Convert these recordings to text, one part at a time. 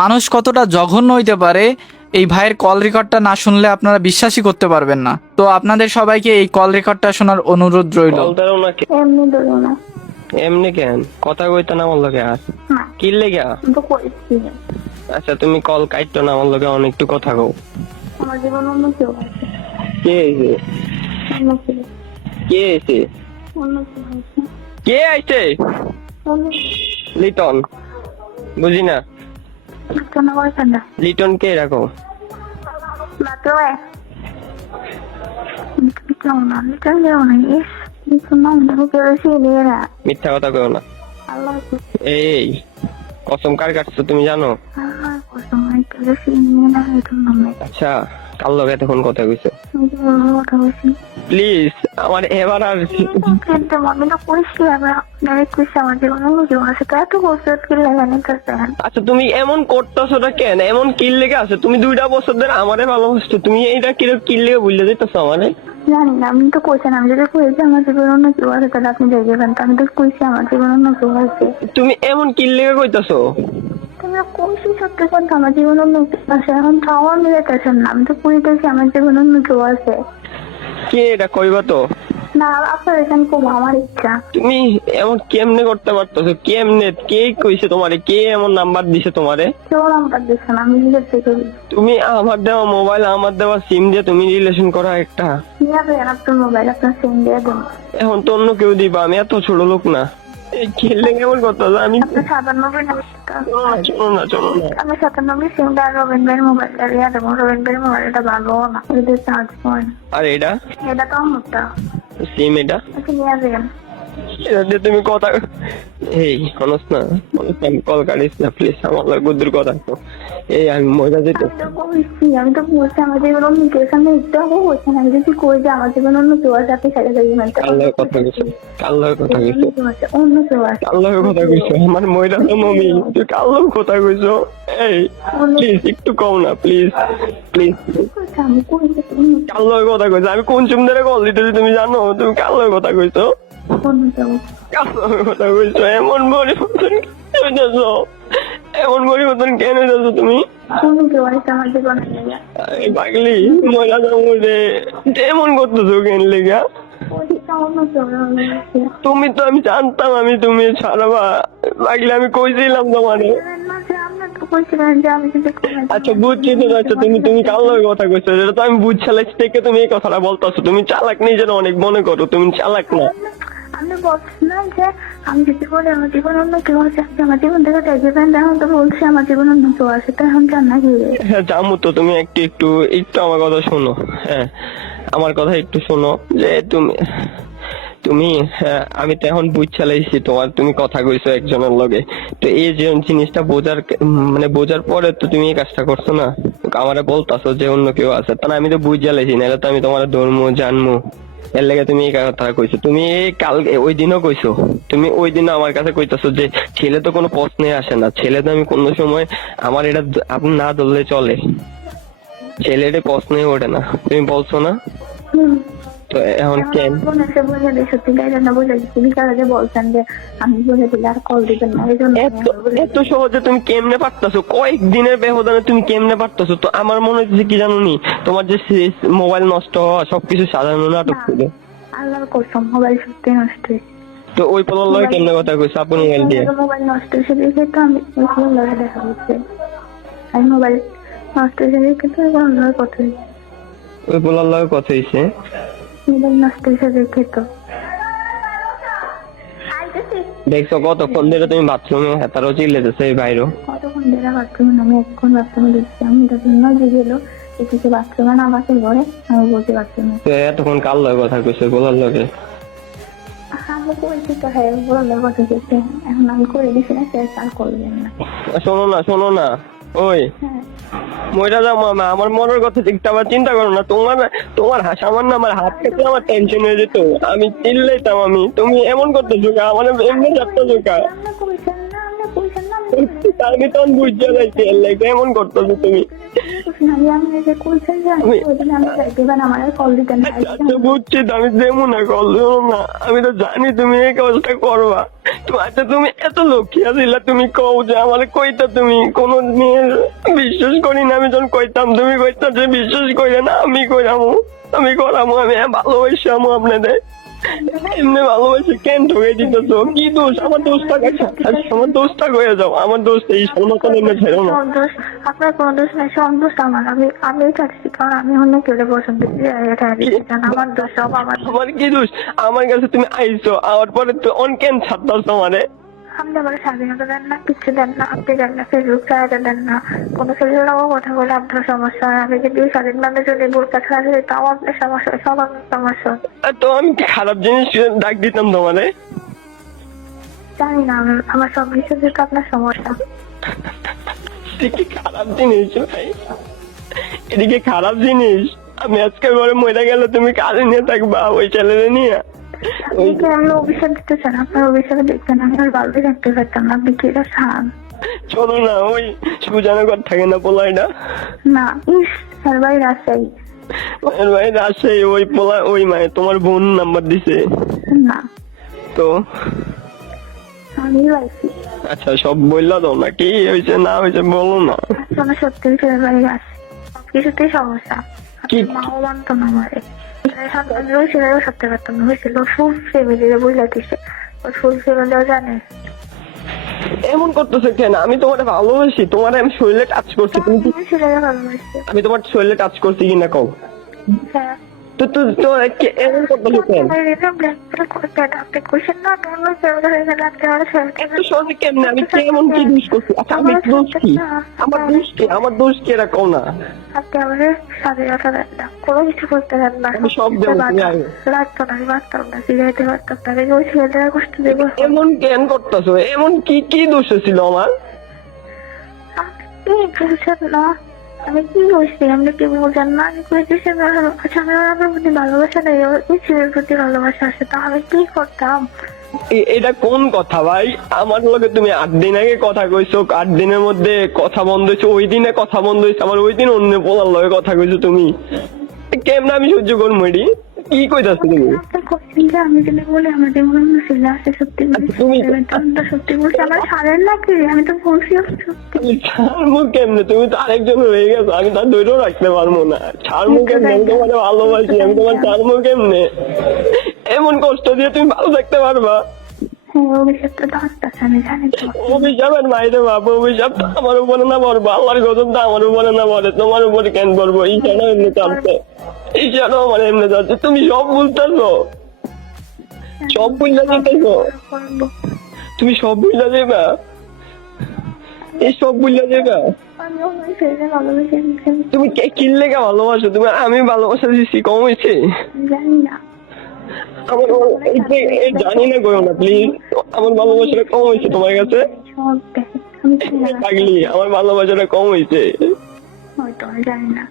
মানুষ কতটা জঘন্য হইতে পারে এই ভাইয়ের কল রেকর্ডটা না শুনলে আপনারা বিশ্বাসই করতে পারবেন না। তো আপনাদের সবাইকে এই কল রেকর্ডটা শোনার অনুরোধ রইল। এমনি ধরো না। এমনি কেন কথা কইতো না আমার লগে? আর না, কি লেগে? আমি তো করেছি। আচ্ছা তুমি কল কাটতো না আমার লগে, অনেক একটু কথা কও। আমার জীবন অন্য কেউ আছে। কে আইছে? অন্য কেউ। কে আইছে? অন্য কেউ আছে। কে আইছে? অন্য লিটন? বুঝি না। কেউ না বলছেন না। লিটন কে রাখো? মাত্র কেউ না, কেউ না। ইস, কিছু না, কেউ এসে নিয়ে না। মিথ্যা কথা কও না। আল্লাহ এই কসম কার কাটছো তুমি জানো? আল্লাহ কসম, কেউ এসে নিয়ে না। এই জন্য আমি আচ্ছা কার লগে তখন কথা কইছো? কথা বলছি। প্লিজ আমার এবার আর কিন্তু আমি তো কইছি, আবার আপনার কইছি আমার জীবন অন্য কেউ আছে। তো এত বছর কি লাগানি করতেন? আচ্ছা তুমি এমন করতেছো না কেন? এমন কিল লেগে আছে? তুমি 2টা বছর ধরে আমারে ভালোবাসছো, তুমি এইটা কিল লেগে বুঝলে দিতেছো আমারে? জানি না, আমি তো কইছেন, আমি যদি কইছি আমার জীবন অন্য কেউ আছে তাহলে আপনি দেখবেন। তো আমি তো কইছি আমার জীবন অন্য কেউ আছে। তুমি এমন কিল লেগে কইতাছো? তুমি কইছি সত্যি কথা, আমার জীবন অন্য কেউ আছে। এখন তো আমার মিলাইতেছেন না। আমি তো কইতেছি আমার জীবন অন্য কেউ আছে। কে এটা কইবা তো? না, আপনার এখানে খুব আমার ইচ্ছা। তুমি এমন কেমনে করতে পারতেছো? কেমনে? কে কইছে তোমারে? কে এমন নাম্বার দিছে তোমারে? কেউ নাম্বার দিচ্ছে না, আমি নিজের থেকে তুমি আমার দেওয়া মোবাইল, আমার দেওয়া সিম দিয়ে তুমি রিলেশন করা একটা। নিয়ে আসবেন আপনার মোবাইল, আপনার সিম দিয়ে দেন। এখন তো অন্য কেউ দিবা, আমি এত ছোট লোক না। এই খেললে কেমন করতেছো? আমি আপনার 97 চলো না চলো না। আমি 97 সিমটা রবীন ভাইয়ের মোবাইলটা দিয়ে দেবো। রবীন ভাইয়ের মোবাইলটা ভালো না, এদের চার্জ পড়ে না। আর এটা এটা তো আমারটা। সিম, এটা আচ্ছা, নিয়ে আসবেন। এটা দিয়ে তুমি কথা এই হনস না, আমি কল কাটিস না প্লিজ, আমার লাগে গুদ্দুর কথা তো। এই আমি মজা যেতে আমি তো কইছি, আমি তো বলছি আমার জীবন অন্য কেউ। সামনে একটু আগে বলছেন, আমি যদি কই যে আমার জীবন অন্য কেউ আছে, আপনি সাথে সাথে মানতে কার লগে কথা কইছো? কার লগে কথা কইছো? অন্য কেউ আছে। কার লগে কথা কইছো? আমার মইরা তো মমি, তুই কার লগে কথা কইছো? এই প্লিজ একটু কও না, প্লিজ প্লিজ। কইছে, আমি কইছি কার লগে কথা কইছো? আমি কোন চুম ধরে কল দিতেছি তুমি জানো? তুমি কার লগে কথা কইছো? অন্য কেউ। কার লগে কথা কইছো? এমন পরিবর্তন কেন হইতেছো? এমন পরিবর্তন কেন হইতেছো তুমি? অন্য কেউ আছে আমার জীবনে। এই পাগলি মজা তো মরে এমন করতেছো কেন লেগা? অন্য কেউ আছে। তুমি তো, আমি জানতাম আমি তুমি ছাড়াবা। পাগলি আমি কইছিলাম তোমারে। আপনার তো কইছিলেন যে আমি যদি আচ্ছা বুঝছি তো। আচ্ছা তুমি কার লগে কথা কইছো? এটা তো আমি বুঝছালাইছি থেকে তুমি এই কথাটা বলতেছো। তুমি চালাক নিজের অনেক মনে করো, তুমি চালাক না। আমি বলছিলাম যে আমি যদি বলি আমার জীবন অন্য কেউ আছে, আপনি আমার জীবন থেকে দেখবেন। এখন তো বলছি আমার জীবন অন্য কেউ আছে, তো এখন জান না কি? হ্যাঁ জামু তো, তুমি একটু একটু একটু আমার কথা শোনো। হ্যাঁ আমার কথা একটু শোনো। যে তুমি তুমি হ্যাঁ, আমি তো এখন বুঝছালাইছি তোমার, তুমি কথা কইছো একজনের লগে। তো এই যে জিনিসটা বোঝার মানে বোঝার পরে তো তুমি এই কাজটা করছো না। আমারে বলতাছো যে অন্য কেউ আছে, তা না আমি তো বুঝছালাইছি, নাহলে তো আমি তোমার ধর্ম জানমু। এর লেগে তুমি এই কথা কইছো। তুমি এই কাল ওই দিনও কইছো। তুমি ওই দিনও আমার কাছে কইতাছো যে ছেলে তো কোনো প্রশ্নে আসে না। ছেলে তো আমি কোনো সময় আমার এটা আপনি না ধরলে চলে, ছেলেটা প্রশ্নই ওঠে না, তুমি বলছো না? তো এখন কেন? সে বলে দিই, সত্যি গাইলেন না, বলে দিচ্ছি। বিকাল আগে বলছেন যে আমি বলে দিলে আর কল দিবেন না, এই জন্য এত সহজে তুমি কেমনে পারতাছো? কয়েকদিনের ব্যবধানে তুমি কেমনে পারতাছো? তো আমার মনে হচ্ছে কি জানো নি, তোমার যে মোবাইল নষ্ট হওয়া সবকিছু সাজানো নাটক ছিল। আল্লাহর কসম মোবাইল সত্যি নষ্ট হয়েছে। তো ওই পলার লগে কেমনে কথা কইছো? আপনি মোবাইল দিয়ে মোবাইল নষ্ট হয়েছে দেখে তো আমি লগে দেখা হচ্ছে। আমি মোবাইল নষ্ট হয়েছে দেখে তো অন্য কথা হয়েছে। ওই পলার লগে কথা হইছে? মোবাইল নষ্ট হয়েছে দেখে তো। দেখছো কতক্ষণ ধরে তুমি বাথরুমে হেতারও চিল্লেতেছে এই বাইরেও? কতক্ষণ ধরে বাথরুমে? আমি এখন বাথরুমে দিচ্ছি। আমি তখন যে গেল কিছু বাথরুমে নামাতে ঘরে, আমি বলছি বাথরুমে। তো এতক্ষণ কার লগে কথা কইছো? পলার লগে? আমি করেছি তো, হ্যাঁ বললে কথা দিচ্ছে। এখন আমি করে দিচ্ছি না, সে আর করবেন না। শোনো না ওই হ্যাঁ মইরা যাও মামা, আমার মনের কথা ঠিকটা আবার চিন্তা করো না। তোমার সামান্য আমার হাত থেকে আমার টেনশন হয়ে যেত, আমি চিল্লাইতাম। তুমি এমন করতেছো কা? আমার এমনি যাচ্তেছো কা? আপনি কইছেন না, আপনি কইছেন না আমি তখন বুঝতে পারছি এমন করতেছো তুমি। আমি যে কইছেন যে ওইদিন আমি যাইতে পারেন আমার কল দিতেন না। আচ্ছা বুঝছি তো, আমি দেবো না, কল দেবো না, আমি তো জানি তুমি এই কাজটা করবা। তো আচ্ছা তুমি এত লক্ষ্মী ছিলা, তুমি কও যে আমার কইতা, তুমি কোন মেয়ে বিশ্বাস করি না। আমি যখন কইতাম তুমি কইতা যে বিশ্বাস করে না, আমি কইরামু, আমি করামু, আমি ভালোবাসামু আপনাদের। এমনি ভালোবাসে কেন ঠকে দিতেছ? কি দোষ? আমার দোষটা আমার দোষটা হয়ে যাও, আমার দোষ এই সন্ন্যতন এমনি ছেড়ো না। দোষ আপনার কোনো দোষ নাই, সব দোষ আমার। আমি চাচ্ছি কারণ আমি অন্য কেউ পছন্দ করি, এটা আমার দোষ, সব আমার। আমার কি দোষ? আমার কাছে তুমি আইছো, আওয়ার পরে তো অন কেন ছাড়তাছ আমারে? আপনি আমার স্বাধীনতা দেন না, কিচ্ছু দেন না। আপনি দেন না, ফেসবুক চালাতে দেন না, কোনো ছেলের কথা বলে আপনার সমস্যা হয়। আমি যদি স্বাধীনভাবে যদি বোরকা ছাড়া যাই তাও আপনার সমস্যা হয়, সব আপনার সমস্যা হয়। তো আমি কি খারাপ জিনিস ডাক দিতাম তোমারে? জানি না, আমার সব কিছু থেকে আপনার সমস্যা। কি খারাপ জিনিস ভাই, এদিকে খারাপ জিনিস। আমি আজকে ঘরে মরে গেলে তুমি কাজে নিয়ে থাকবা, ওই ছেলেরে নিয়ে। আমি অভিশাপ দিতে চান, আপনার অভিশাপে দেখবেন আমি আর ভালোই থাকতে পারতাম না। আপনি কি এটা চান? চলো না, ওই সুজানো ঘর থাকে না পোলাইটা? না, ইস স্যার ভাই রাজশাহী। ভাই রাজশাহী, ওই পোলা, ওই মায়ে তোমার বোন নাম্বার দিছে? না তো আমি পাইছি। আচ্ছা সব বললা দাও না, কি হয়েছে না হয়েছে বলো না। আসলে সত্যি স্যার ভাই আছে, সবকিছুতেই সমস্যা। কি? মাও মানতো না আমারে, সেটাও সত্যি পারতাম না। হয়েছিল ফুল ফ্যামিলিরে বুঝলা দিছে, ওর ফুল ফ্যামিলিও জানে। এমন করতেছে কেন? আমি তোমার ভালোবাসি, তোমার আমি শরীরে টাচ করছি, তুমি কি? ছেলেরা ভালোবাসছে। আমি তোমার শরীরে টাচ করছি কিনা কও? হ্যাঁ তো তো তো এমন করতেছে কেন? আপনি খুশির না তোমার ফেভারিট হয়ে গেলে আপনি আমার একটু সহজে কেমনে? আমি কেমন কি দোষ করছি? আচ্ছা আমি দোষ কি? আমার দোষ কি? আমার দোষ কি এরা কও না? আপনি আমাদের স্বাধীনতা দেন না, কোনো কিছু করতে দেন না। আমি সব দেবো, তুমি আগে। লাগতো না, আমি পারতাম না, ফিরাইতে পারতাম না। আমি ওই ছেলেরা কষ্ট দেবো। এমন কেন করতেছো? এমন কি কি দোষ ছিল আমার? আপনি বলছেন না আমি কি করছি, আপনি কি বলছেন না? আমি কইতেছি আচ্ছা আমি আমার প্রতি ভালোবাসা নেই, ওই ছেলের প্রতি ভালোবাসা আছে, তা আমি কি করতাম? এটা কোন কথা ভাই? আমার লগে তুমি 8 দিন আগে কথা কইছো, 8 দিনের মধ্যে কথা বন্ধ হয়েছে, ওই দিনে কথা বন্ধ হয়েছে, আবার ওই দিন অন্য পোলার লগে কথা কইছো তুমি। কেমন আমি সহ্য করবো? এটি কি কইতাছো তুমি? আমি যদি বলি আমার জীবনে অন্য ছেলে আছে, সত্যি সত্যি বলছি, আমার সারের নাকি? আমি তো বলছি সত্যি। ছাড়মু কেমনে? তুমি তো আরেকজন হয়ে গেছো, আমি তার ধরেও রাখতে পারবো না। ছাড়মু কেমনে? আমি তোমার ভালোবাসি, আমি তোমার ছাড়মু কেমনে? এমন কষ্ট দিয়ে তুমি ভালো থাকতে পারবা? অভিশাপটা তো আসতেছে, আমি জানি তো। অভিশাপের মাইরে বাবা, অভিশাপ তো আমার উপরে না পড়বো, আল্লাহর গজব তো আমার উপরে না পড়ে, তোমার উপরে কেন পড়বো? ঈশানও এমনি চাচ্ছে, ঈশানও আমার এমনি চাচ্ছে। তুমি সব বুঝতেছো, সব বুঝলা যেতেছো, তুমি সব বুঝলা যাবা, এই সব বুঝলা যাবা। আমি ওই ছেলেকে ভালোবেসে তুমি কিনলে কে ভালোবাসো? তুমি আমি ভালোবাসা দিচ্ছি কম হয়েছে? জানি না। আমার জানি না করো না প্লিজ, আমার ভালোবাসাটা কম হয়েছে তোমার কাছে? সব দেখে আমি জানি না। থাকলি আমার ভালোবাসাটা কম হয়েছে? হয়তো আমি জানি না।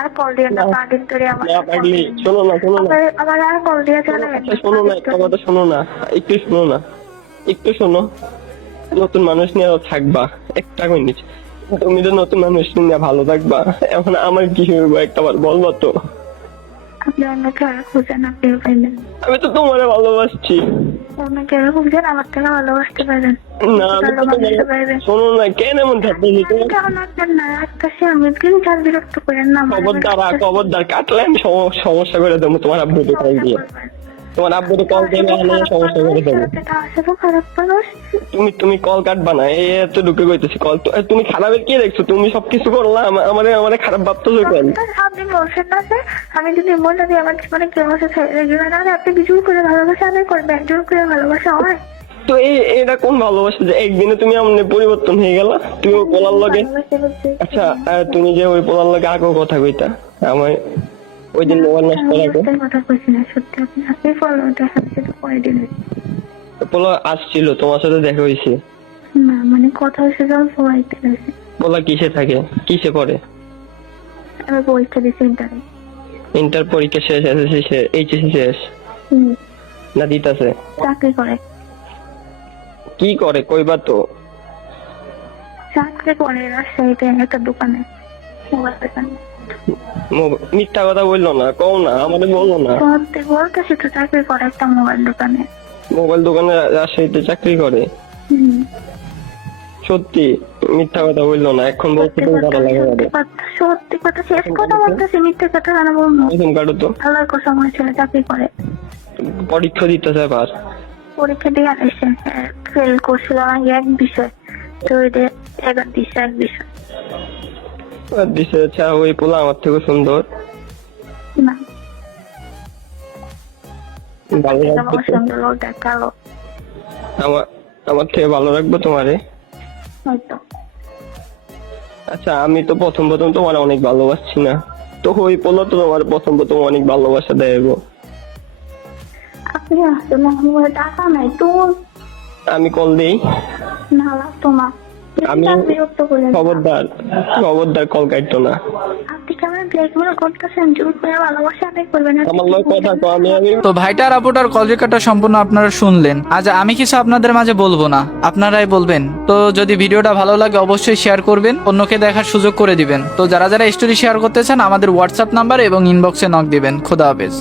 আর কল দিয়ে না, পাগল ধরে আমার না পাগলি, শোনো না, শোনো না, আমার আর কল দিয়ে চলে আচ্ছা শোনো না, একটা কথা শোনো না, একটু শোনো না, একটু শোনো। নতুন মানুষ নিয়ে থাকবা একটা মিনিট, তুমি তো নতুন মানুষ নিয়ে ভালো থাকবা, এখন আমার কি হইব একটা বার বলবা তো? আপনি অন্য কেউ খুঁজেন, আপনিও পাইবেন। আমি তো তোমারে ভালোবাসছি। অন্য কেউ খুঁজেন, আমার থেকে ভালোবাসতে পারেন। না আমি তো ভালোবাসতে পারবেন। শোনো না, কেন এমন থাকতেছি তুমি? কেমন আসবেন না আসতেছি আমি, প্লিজ আর বিরক্ত করেন না। খবরদার কাটলে আমি সমস্যা করে দেবো তোমার আব্বুকে কল দিয়ে, তোমার আব্বুকে কল দিয়ে আমি সমস্যা করে দেবো। খারাপ মানুষ তুমি কল কাটবা না, এই এত ঢুকে গইতেছি কল। তুমি খারাপের কি দেখছো? তুমি সবকিছু করলা, আমারে খারাপ ভাবতেছো কেন? আপনি বলছেন না যে আমি যদি বললাম যে আমার জীবনে কেউ আছে ছেড়ে দিবে না, আপনি কিছু করে ভালোবাসা আদায় করবেন, জোর করে ভালোবাসা হয়? তো এটা কোন ভালোবাসা যে একদিনে তুমি এমন পরিবর্তন হয়ে গেলা? তুমি ওই পোলার লগে, আচ্ছা তুমি যে ওই পোলার লগে আগেও কথা কইতা, আমার ওই দিন মোবাইল নষ্ট করার কথা কইছি না, সত্যি আপনি ফলো দেখাচ্ছি তো কয়দিন পোলা আসছিল, তোমার সাথে দেখা হয়েছে না, মানে কথা হয়েছে যখন সবাইতে গেছে। পোলা কিসে থাকে, কিসে পড়ে? আমি পরীক্ষা দিচ্ছি ইন্টারে। ইন্টার পরীক্ষা শেষ, এসএসসি শেষ, এইচএসসি শেষ না দিতাছে? চাকরি করে। কি করে কইবা তো? চাকরি করে রাজশাহীতে একটা দোকানে, মোবাইল দোকানে। মিথ্যা কথা বললো না, কও না, আমাদের বললো না। সত্যি বলতেছি তো, চাকরি করে একটা মোবাইল দোকানে। মোবাইল দোকানে রাজশাহীতে চাকরি করে? হুম। সত্যি? মিথ্যা কথা বললো না, এখন বলতে তো ভালো লাগে। সত্যি কথা, শেষ কথা বলতেছি, মিথ্যে কথা কেন বলবো? প্রথম কাটো তো, আল্লাহর কসম, আমার ছেলে চাকরি করে। পরীক্ষা দিতেছে এবার। পরীক্ষা দিয়ে এসে ফেল করছিল আমাকে এক বিষয়, তো ওইটা এবার দিচ্ছে এক বিষয়। এবার দিছে, আচ্ছা ওই পোলা আমার থেকে সুন্দর? না, ভালো রাখবো আমার তো? সুন্দর ওটা কালো আমার থেকে ভালো রাখবো তোমারে? হয়তো। আচ্ছা আমি তো প্রথম তোমার অনেক ভালোবাসছি না, তো ওই পোলা তো তোমার প্রথম অনেক ভালোবাসা দেব। আপনি আসলে আমার টাকা নাই তো, আমি কল দেই? না লাগতো না। আমি বিরক্ত করে খবরদার কল কাটতো না। আপনি কেমন ব্ল্যাকমেল করতেছেন? জোর করে ভালোবাসা আদায় করবেন। আমার লোক কথা কো, আমি তো ভাইটার আপুটার কল রেকর্ডটা সম্পূর্ণ আপনারা শুনলেন। আজ আমি কিছু আপনাদের মাঝে বলবো না, আপনারাই বলবেন। তো যদি ভিডিওটা ভালো লাগে অবশ্যই শেয়ার করবেন, অন্যকে দেখার সুযোগ করে দিবেন। তো যারা যারা স্টোরি শেয়ার করতে চান আমাদের হোয়াটসঅ্যাপ নাম্বার এবং ইনবক্সে নক দিবেন। খোদা হাফেজ।